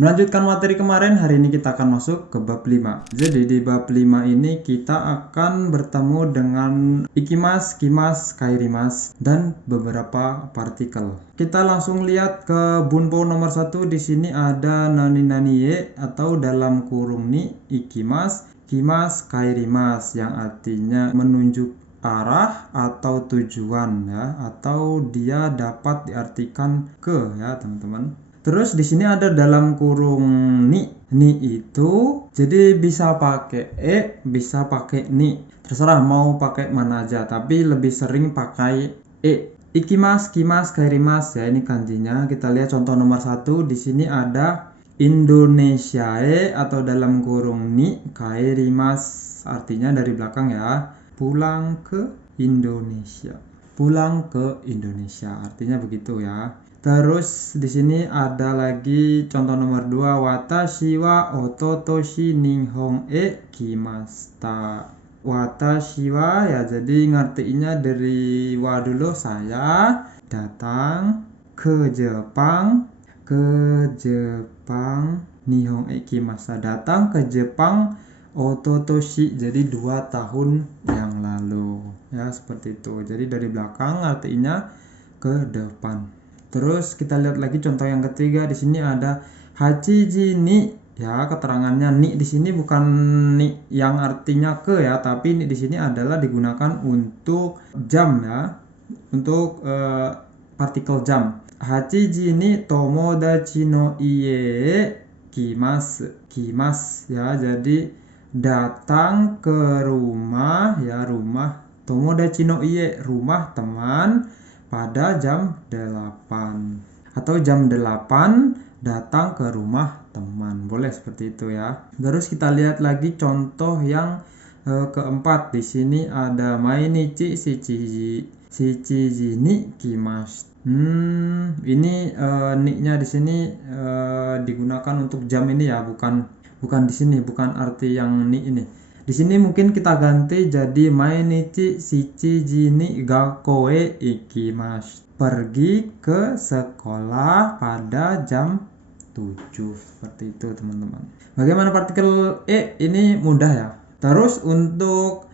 Melanjutkan materi kemarin, hari ini kita akan masuk ke bab 5. Jadi di bab 5 ini kita akan bertemu dengan ikimas, kimas, kairimas, dan beberapa partikel. Kita langsung lihat ke bunpo nomor 1. Di sini ada nani ye atau dalam kurung ni ikimas, kimas, kairimas yang artinya menunjuk arah atau tujuan ya, atau dia dapat diartikan ke ya teman-teman. Terus di sini ada dalam kurung ni. Ni itu jadi bisa pakai bisa pakai ni. Terserah mau pakai mana aja, tapi lebih sering pakai Ikimas, kimas, kairimas ya, ini kanjinya. Kita lihat contoh nomor 1. Di sini ada Indonesiae atau dalam kurung ni kairimas, artinya dari belakang ya, pulang ke Indonesia. Pulang ke Indonesia, artinya begitu ya. Terus di sini ada lagi contoh nomor 2, watashi wa ototoshi Nihon e kimashita. Watashi wa ya, jadi ngertiinnya dari wa dulu, saya datang ke Jepang, Nihon e kimashita, datang ke Jepang ototoshi, jadi 2 tahun yang lalu ya, seperti itu. Jadi dari belakang artinya ke depan. Terus kita lihat lagi contoh yang ketiga. Di sini ada hachiji ni ya, keterangannya ni di sini bukan ni yang artinya ke ya, tapi ni di sini adalah digunakan untuk jam ya, untuk partikel jam. Hachiji ni tomodachi no ie kimas ya, jadi datang ke rumah ya, rumah tomodachi no ie, rumah teman, pada jam 8 atau jam 8 datang ke rumah teman, boleh seperti itu ya. Terus kita lihat lagi contoh yang keempat. Di sini ada mainichi shichiji ni kimasu. Ini ni-nya di sini digunakan untuk jam ini ya, bukan di sini, bukan arti yang ni ini. Di sini mungkin kita ganti jadi mainichi shichiji ni gakkoe ikimasu, pergi ke sekolah pada jam 7, seperti itu teman-teman. Bagaimana partikel ini mudah ya. Terus untuk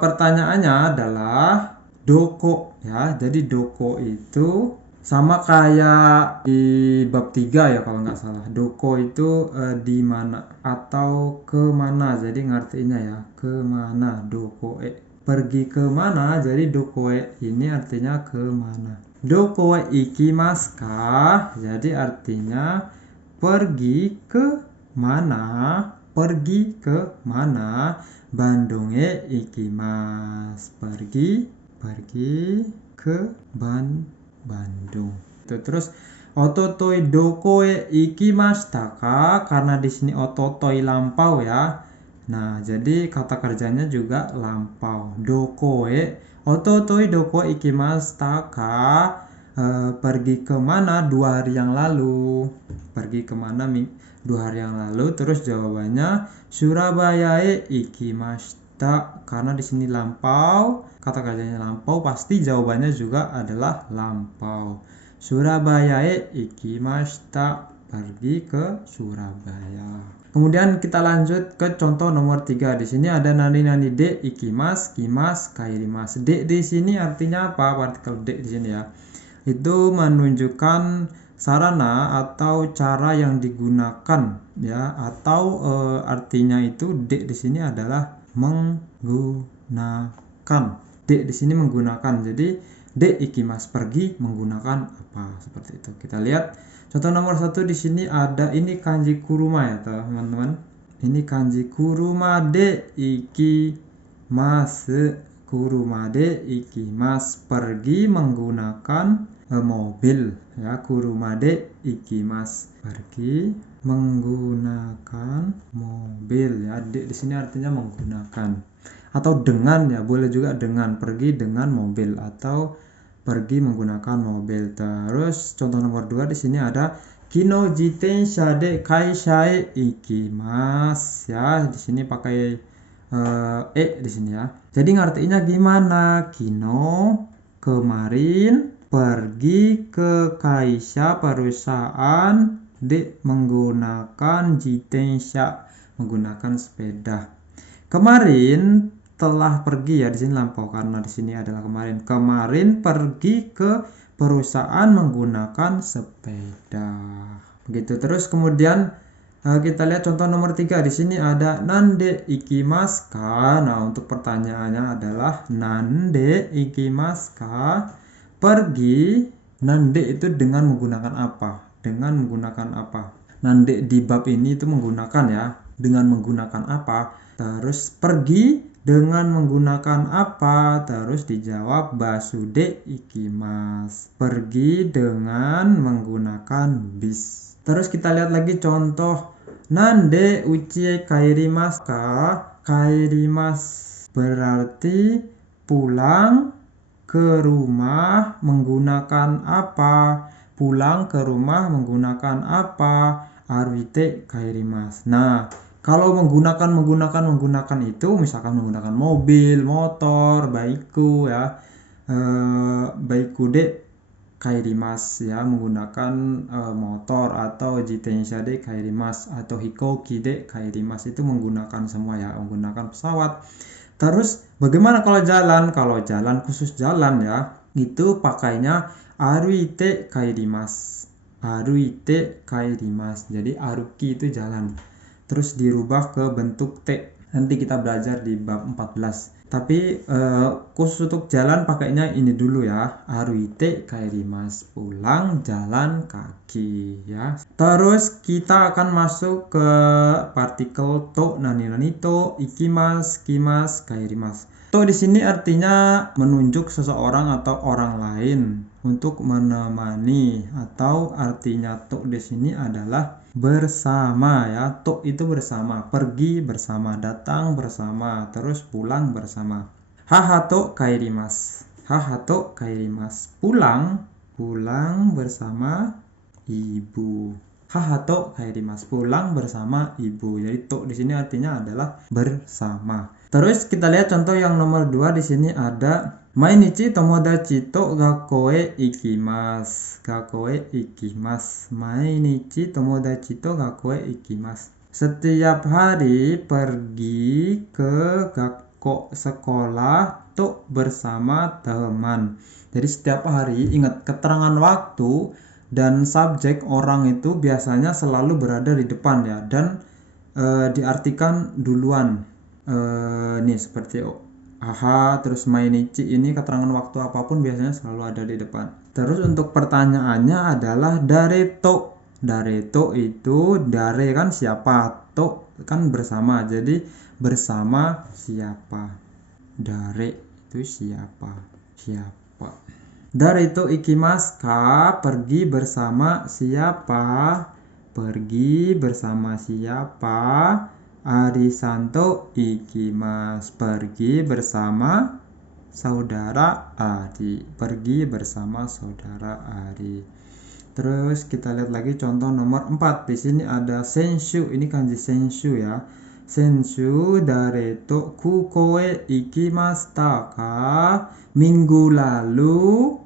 pertanyaannya adalah doko ya. Jadi doko itu sama kayak di bab 3 ya kalau nggak salah. Doko itu di mana atau ke mana, jadi ngartinya ya ke mana. Dokoe pergi ke mana, jadi dokoe ini artinya ke mana. Dokoe ikimasu ka, jadi artinya pergi ke mana, pergi ke mana. Bandunge ikimasu, pergi ke Bandung. Terus ototoi dokoe ikimashita ka, karena di sini ototoi lampau ya. Nah, jadi kata kerjanya juga lampau. Dokoe, ototoi dokoe ikimashita ka, pergi kemana 2 hari yang lalu. Pergi kemana 2 hari yang lalu. Terus jawabannya Surabayae ikimashita, karena di sini lampau, kata kerjanya lampau, pasti jawabannya juga adalah lampau. Surabayae ikimashita, pergi ke Surabaya. Kemudian kita lanjut ke contoh nomor 3. Di sini ada nani de ikimas, kimas, kairimas. De di sini artinya apa? Partikel de di sini ya. Itu menunjukkan sarana atau cara yang digunakan ya, atau artinya itu de di sini adalah menggunakan. De di sini menggunakan. Jadi de ikimas, pergi menggunakan apa, seperti itu. Kita lihat contoh nomor 1. Di sini ada ini kanji kuruma ya teman-teman. Ini kanji kuruma de ikimasu. Kuruma de ikimasu, pergi menggunakan mobil ya. Kuruma de ikimasu, pergi menggunakan mobil ya. De di sini artinya menggunakan atau dengan ya, boleh juga dengan, pergi dengan mobil atau pergi menggunakan mobil. Terus contoh nomor 2 di sini ada kino jitensha de kaisha e ikimasu ya. Di sini pakai di sini ya. Jadi ngartinya gimana? Kino, kemarin, pergi ke kaisha, perusahaan D. Menggunakan jitensha, menggunakan sepeda. Kemarin telah pergi, ya di sini lampau karena di sini adalah kemarin. Kemarin pergi ke perusahaan menggunakan sepeda. Begitu. Terus kemudian kita lihat contoh nomor 3. Di sini ada nande ikimasu ka. Nah, untuk pertanyaannya adalah nande ikimasu ka? Pergi. Nande itu dengan menggunakan apa? Dengan menggunakan apa? Nande di bab ini itu menggunakan, ya. Dengan menggunakan apa? Terus pergi dengan menggunakan apa? Terus dijawab basude ikimasu. Pergi dengan menggunakan bis. Terus kita lihat lagi contoh. Nande uchi kairimasu ka? Kairimasu berarti pulang ke rumah menggunakan apa? Pulang ke rumah menggunakan apa? Aruite kairimasu. Nah, kalau menggunakan itu misalkan menggunakan mobil, motor, baiku, ya. Baiku de kairimasu, ya, menggunakan motor, atau jitensha de kairimasu, atau hikoki de kairimasu, itu menggunakan semua, ya, menggunakan pesawat. Terus bagaimana kalau jalan? Kalau jalan, khusus jalan, ya, itu pakainya aruite kairimasu. Aruite kairimasu. Jadi aruki itu jalan. Terus dirubah ke bentuk T. Nanti kita belajar di bab 14. Tapi khusus untuk jalan pakainya ini dulu, ya. Aruite kairimasu. Pulang jalan kaki, ya. Terus kita akan masuk ke partikel to, nani to, ikimasu, kimasu, kairimasu. To di sini artinya menunjuk seseorang atau orang lain untuk menemani, atau artinya to di sini adalah bersama, ya. To itu bersama, pergi bersama, datang bersama, terus pulang bersama. Haha to kairimasu. Haha to kairimasu. Pulang bersama ibu. Haha to kairimasu. Pulang bersama ibu. Jadi to di sini artinya adalah bersama. Terus kita lihat contoh yang nomor 2. Di sini ada mainichi tomodachi to gakkoe ikimasu. Gakkoe ikimasu. Mainichi tomodachi to gakkoe ikimasu. Setiap hari pergi ke gakko, sekolah, to bersama teman. Jadi setiap hari, ingat keterangan waktu dan subjek orang itu biasanya selalu berada di depan, ya, dan diartikan duluan. Nih seperti aha, terus mainichi ini keterangan waktu apapun biasanya selalu ada di depan. Terus untuk pertanyaannya adalah dareto. Dareto itu dare kan siapa, to kan bersama. Jadi bersama siapa? Dare itu siapa? Siapa? Dareto ikimasu ka? Pergi bersama siapa? Pergi bersama siapa? Arisanto ikimasu. Pergi bersama saudara Ari. Pergi bersama saudara Ari. Terus kita lihat lagi contoh nomor 4. Di sini ada senshu. Ini kanji senshu, ya. Senshu dareto kukoe ikimashita ka? Minggu lalu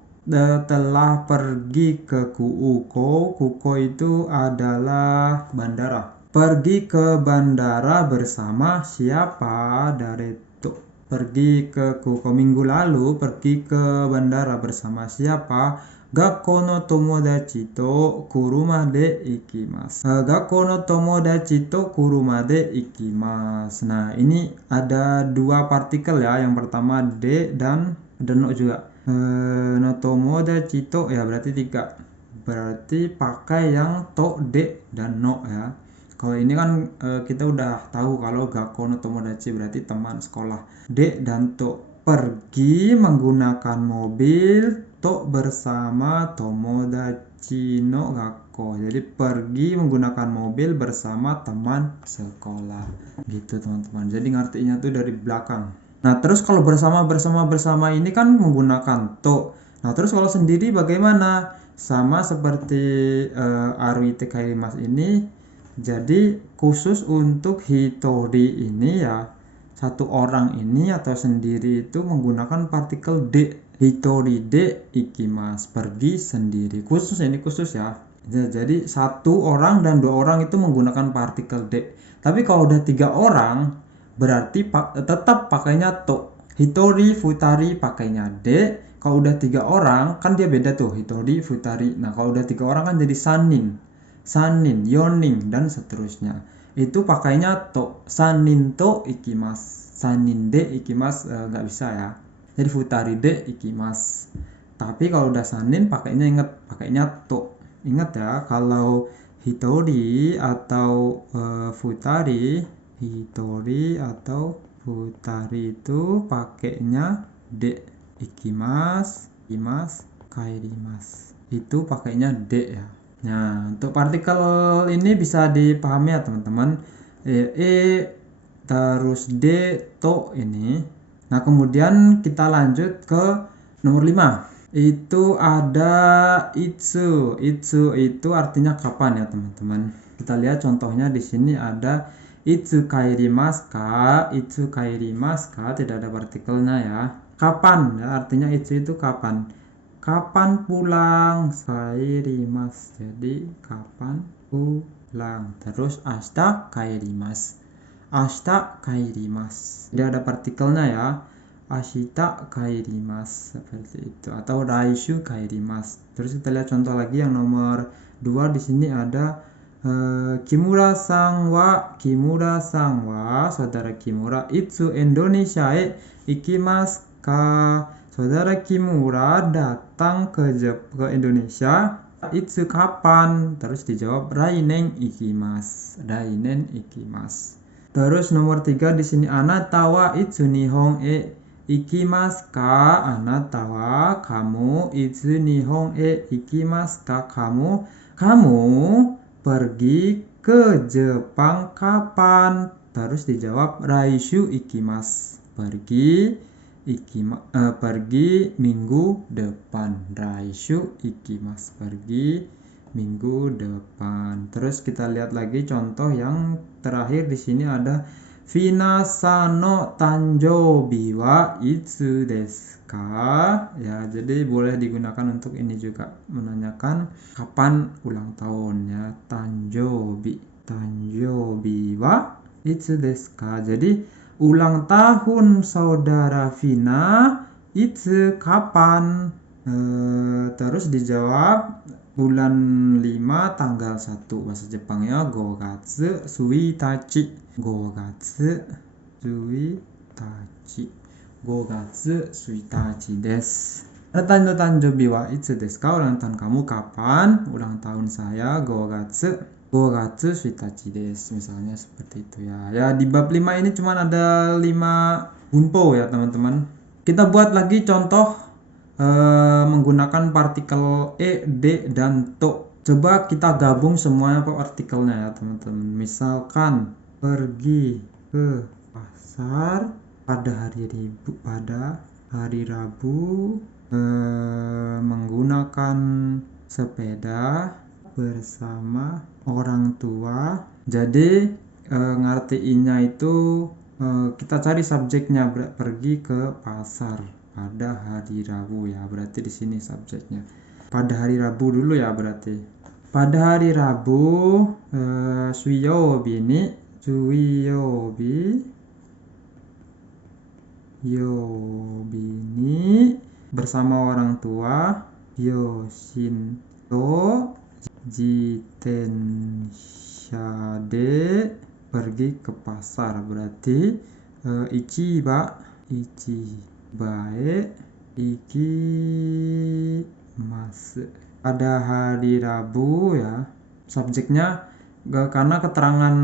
telah pergi ke Kuuko. Kuko itu adalah bandara. Pergi ke bandara bersama siapa? Dareto. Pergi ke Kuko minggu lalu, pergi ke bandara bersama siapa? Gakko no tomodachi to kuruma de ikimasu. Gakko no tomodachi to kuruma de ikimasu. Nah, ini ada 2 partikel, ya. Yang pertama de dan ada no juga. No tomodachi to, ya, berarti 3. Berarti pakai yang to, de, dan no, ya. Kalau ini kan kita udah tahu kalau gakko no tomodachi berarti teman sekolah. De dan to. Pergi menggunakan mobil, to bersama tomodachi no gakko. Jadi pergi menggunakan mobil bersama teman sekolah. Gitu, teman-teman. Jadi ngartinya tuh dari belakang. Nah, terus kalau bersama ini kan menggunakan to. Nah, terus kalau sendiri bagaimana? Sama seperti aruite kairimasu ini. Jadi khusus untuk hitori ini, ya, satu orang ini atau sendiri itu menggunakan partikel de. Hitori de ikimasu. Pergi sendiri. Khusus, ini khusus, ya. Jadi satu orang dan dua orang itu menggunakan partikel de. Tapi kalau udah 3 orang berarti tetap pakainya to. Hitori, futari pakainya de. Kalau udah 3 orang kan dia beda tuh, hitori, futari. Nah kalau udah 3 orang kan jadi sanin, yoning dan seterusnya. Itu pakainya to. Sanin to ikimasu, sanin de ikimasu nggak bisa ya. Jadi futari de ikimasu. Tapi kalau udah sanin pakainya to. Ingat ya, kalau hitori atau futari itu pakainya de. ikimasu, kaerimasu. Itu pakainya de ya. Nah, untuk partikel ini bisa dipahami ya teman-teman. Terus de, to ini. Nah, kemudian kita lanjut ke nomor 5. Itu ada itsu. Itsu itu artinya kapan ya teman-teman. Kita lihat contohnya di sini ada itsu kairimasu ka. Itsu kairimasu ka, tidak ada partikelnya ya. Kapan ya, artinya itsu itu kapan. Kapan pulang? Kairimasu. Jadi kapan pulang. Terus ashita kairimasu. Ashita kairimasu. Tidak ada partikelnya ya. Ashita kairimasu, seperti itu, atau raishu kairimasu. Terus kita lihat contoh lagi yang nomor 2. Di sini ada Kimura-san wa saudara Kimura itsu Indonesia ikimasu ka. Saudara Kimura datang ke Indonesia itsu kapan? Terus dijawab rainen ikimasu. Terus nomor 3 di sini anata wa itsu nihon ikimasu ka. Anata wa, kamu, itsu nihon ikimasu ka, kamu pergi ke Jepang kapan? Terus dijawab raishu ikimasu. Pergi minggu depan. Raishu ikimasu, pergi minggu depan. Terus kita lihat lagi contoh yang terakhir. Di sini ada Minasan no tanjoubi wa itsu desu ka? Ya, jadi boleh digunakan untuk ini juga, menanyakan kapan ulang tahun ya. Tanjoubi wa itsu desu ka? Jadi ulang tahun saudara Vina itsu kapan? Terus dijawab bulan 5 tanggal 1. Bahasa Jepangnya gogatsu suitachi. Gogatsu suitachi desu. Tanjoubi wa itsu desu ka? Ulang tahun kamu kapan? Ulang tahun saya gogatsu suitachi desu. Misalnya seperti itu ya. Ya, di bab 5 ini cuma ada 5 bunpo ya teman-teman. Kita buat lagi contoh menggunakan partikel e, de, dan to. Coba kita gabung semuanya partikelnya ya teman-teman. Misalkan pergi ke pasar pada hari Rabu, menggunakan sepeda bersama orang tua. Jadi ngartiinnya itu kita cari subjeknya, pergi ke pasar pada hari Rabu ya. Berarti di sini subjeknya pada hari Rabu dulu ya. Berarti pada hari Rabu suiyobi ni bersama orang tua, yoshin to jitensha de pergi ke pasar. Berarti ichibae ikimasu. Pada hari Rabu ya, subjeknya karena keterangan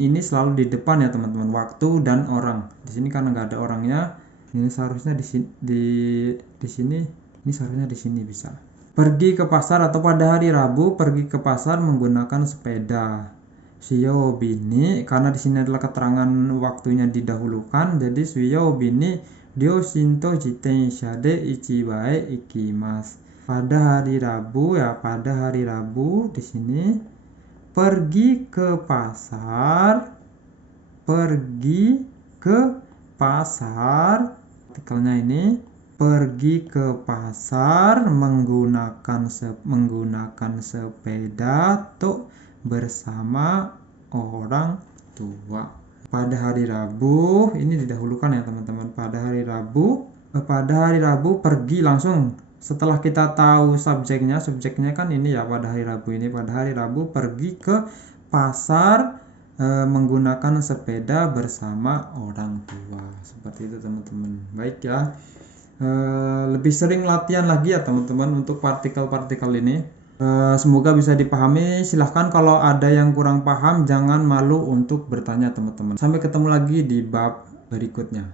ini selalu di depan ya teman-teman, waktu dan orang. Di sini karena nggak ada orangnya, ini seharusnya di sini ini seharusnya di sini bisa. Pergi ke pasar atau pada hari Rabu pergi ke pasar menggunakan sepeda. Suiyobi ni, karena di sini adalah keterangan waktunya didahulukan, jadi suiyobi ni ryoshin to jitensha de ichibae ikimasu. Pada hari Rabu ya, pada hari Rabu di sini pergi ke pasar. Artikelnya ini pergi ke pasar menggunakan sepeda tuh bersama orang tua. Pada hari Rabu, ini didahulukan ya teman-teman. Pada hari Rabu pergi langsung. Setelah kita tahu subjeknya kan ini ya, pada hari Rabu pergi ke pasar menggunakan sepeda bersama orang tua. Seperti itu teman-teman. Baik ya. Lebih sering latihan lagi ya teman-teman untuk partikel-partikel ini. Semoga bisa dipahami. Silahkan kalau ada yang kurang paham, jangan malu untuk bertanya teman-teman. Sampai ketemu lagi di bab berikutnya.